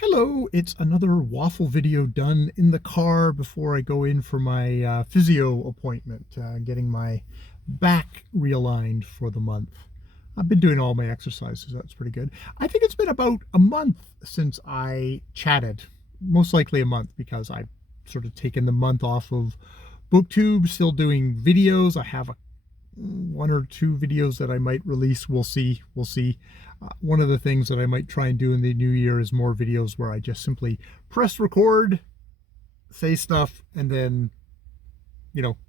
Hello, it's another waffle video done in the car before I go in for my physio appointment, getting my back realigned for the month. I've been doing all my exercises, that's pretty good. I think it's been about a month since I chatted, most likely a month because I've sort of taken the month off of BookTube, still doing videos. I have one or two videos that I might release. We'll see. We'll see. One of the things that I might try and do in the new year is more videos where I just simply press record, say stuff, and then,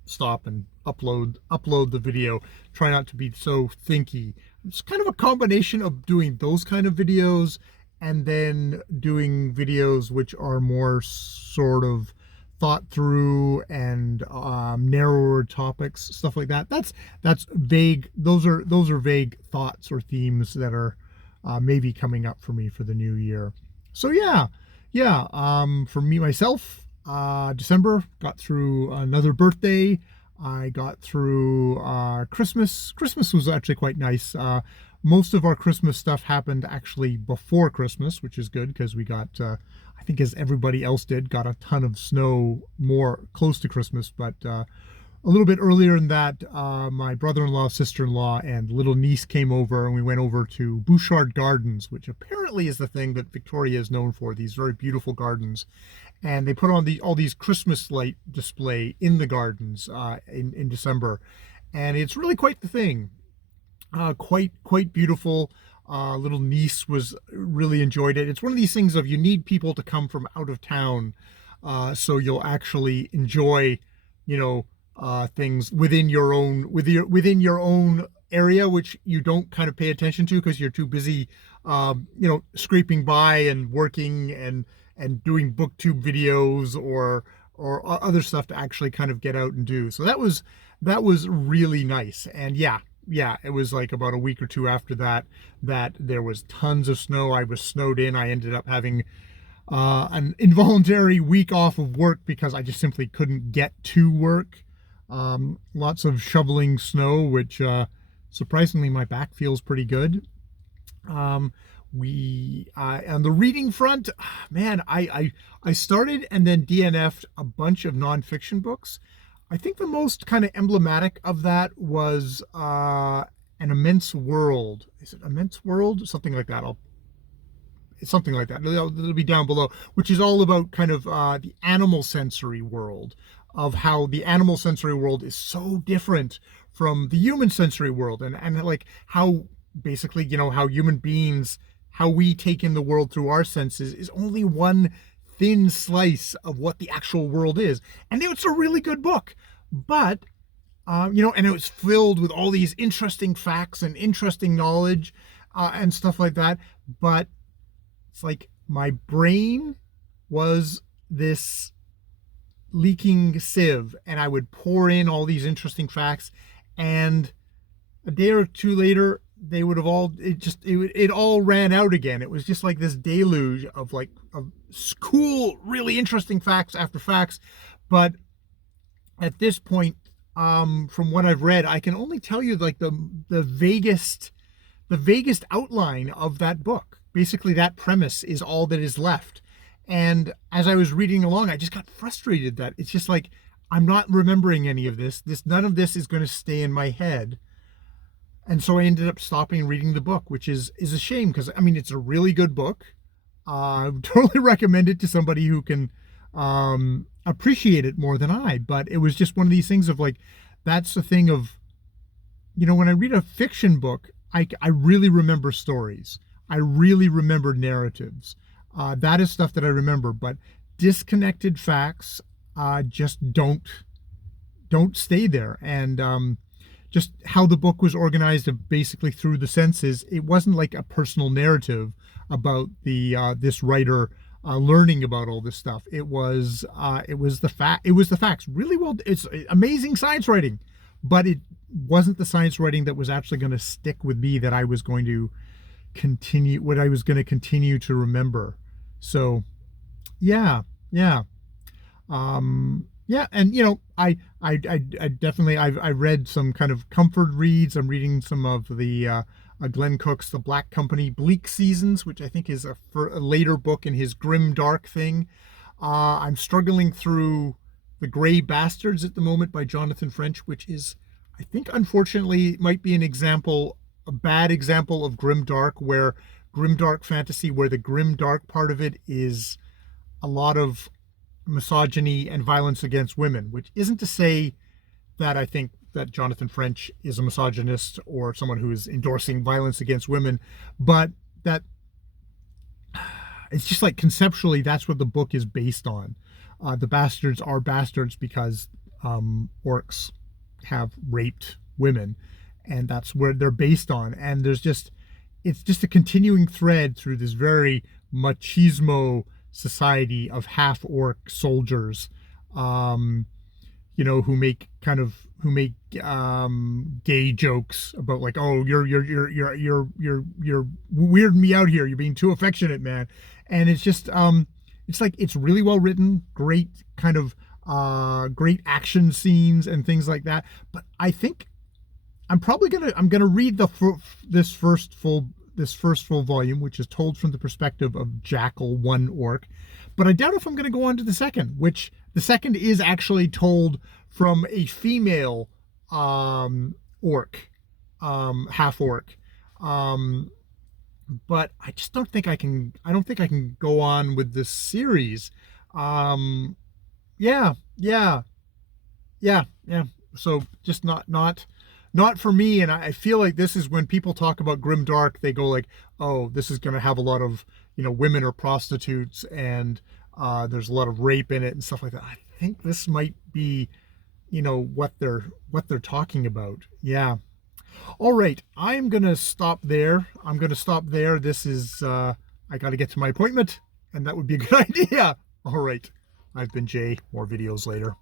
stop and upload the video. Try not to be so thinky. It's kind of a combination of doing those kind of videos and then doing videos which are more sort of thought through and narrower topics, stuff like that. That's vague. Those are vague thoughts or themes that are maybe coming up for me for the new year. So yeah. For me myself, December, got through another birthday. I got through Christmas. Christmas was actually quite nice. Most of our Christmas stuff happened actually before Christmas, which is good because we got, I think as everybody else did, got a ton of snow more close to Christmas. But a little bit earlier than that, my brother-in-law, sister-in-law, and little niece came over, and we went over to Bouchard Gardens, which apparently is the thing that Victoria is known for, these very beautiful gardens. And they put on all these Christmas light display in the gardens in December. And it's really quite the thing. Quite beautiful. Little niece was really enjoyed it. It's one of these things of you need people to come from out of town, so you'll actually enjoy, things within your own area, which you don't kind of pay attention to because you're too busy, scraping by and working and doing booktube videos or other stuff to actually kind of get out and do. So that was really nice. And yeah, it was like about a week or two after that there was tons of snow. I was snowed in. I ended up having an involuntary week off of work because I just simply couldn't get to work. Lots of shoveling snow, which surprisingly my back feels pretty good. We on the reading front, man, I started and then DNF'd a bunch of nonfiction books. I think the most kind of emblematic of that was An Immense World. Is it Immense World? Something like that. It's something like that. It'll be down below, which is all about kind of the animal sensory world, of how the animal sensory world is so different from the human sensory world, and like how basically, how human beings, how we take in the world through our senses is only one thin slice of what the actual world is. And it's a really good book, but and it was filled with all these interesting facts and interesting knowledge and stuff like that. But it's like my brain was this leaking sieve, and I would pour in all these interesting facts, and a day or two later they would have it all ran out again. It was just like this deluge of cool, really interesting facts after facts. But at this point, from what I've read, I can only tell you like the vaguest outline of that book. Basically, that premise is all that is left. And as I was reading along, I just got frustrated that it's just like, I'm not remembering any of this. None of this is going to stay in my head. And so I ended up stopping reading the book, which is a shame because, I mean, it's a really good book. I would totally recommend it to somebody who can appreciate it more than I. But it was just one of these things of like, that's the thing of, when I read a fiction book, I really remember stories. I really remember narratives. That is stuff that I remember. But disconnected facts just don't stay there. And just how the book was organized basically through the senses, it wasn't like a personal narrative about this writer learning about all this stuff. It was the facts. Really well. It's amazing science writing, but it wasn't the science writing that was actually going to stick with me, that I was going to continue to remember. So yeah. Yeah, and I definitely, I read some kind of comfort reads. I'm reading some of the Glenn Cook's The Black Company, Bleak Seasons, which I think is a later book in his grim dark thing. I'm struggling through The Gray Bastards at the moment by Jonathan French, which is, I think, unfortunately, might be a bad example of grim dark, where grim dark fantasy, where the grim dark part of it is a lot of misogyny and violence against women, which isn't to say that I think that Jonathan French is a misogynist or someone who is endorsing violence against women, but that it's just like conceptually that's what the book is based on. The bastards are bastards because orcs have raped women, and that's where they're based on. And it's just a continuing thread through this very machismo society of half orc soldiers, who make gay jokes about, like, oh, you're weirding me out here, you're being too affectionate, man. And it's just it's like, it's really well written, great great action scenes and things like that. But I think I'm gonna read this first full volume, which is told from the perspective of Jackal, one orc. But I doubt if I'm going to go on to the second, which the second is actually told from a female orc, half orc. But I just don't think I can. I don't think I can go on with this series. Yeah, yeah, yeah, yeah. So just not for me. And I feel like this is when people talk about grimdark, they go like, oh, this is going to have a lot of, women are prostitutes, and there's a lot of rape in it and stuff like that. I think this might be, what they're talking about. Yeah. All right. I'm going to stop there. This is, I got to get to my appointment, and that would be a good idea. All right. I've been Jay. More videos later.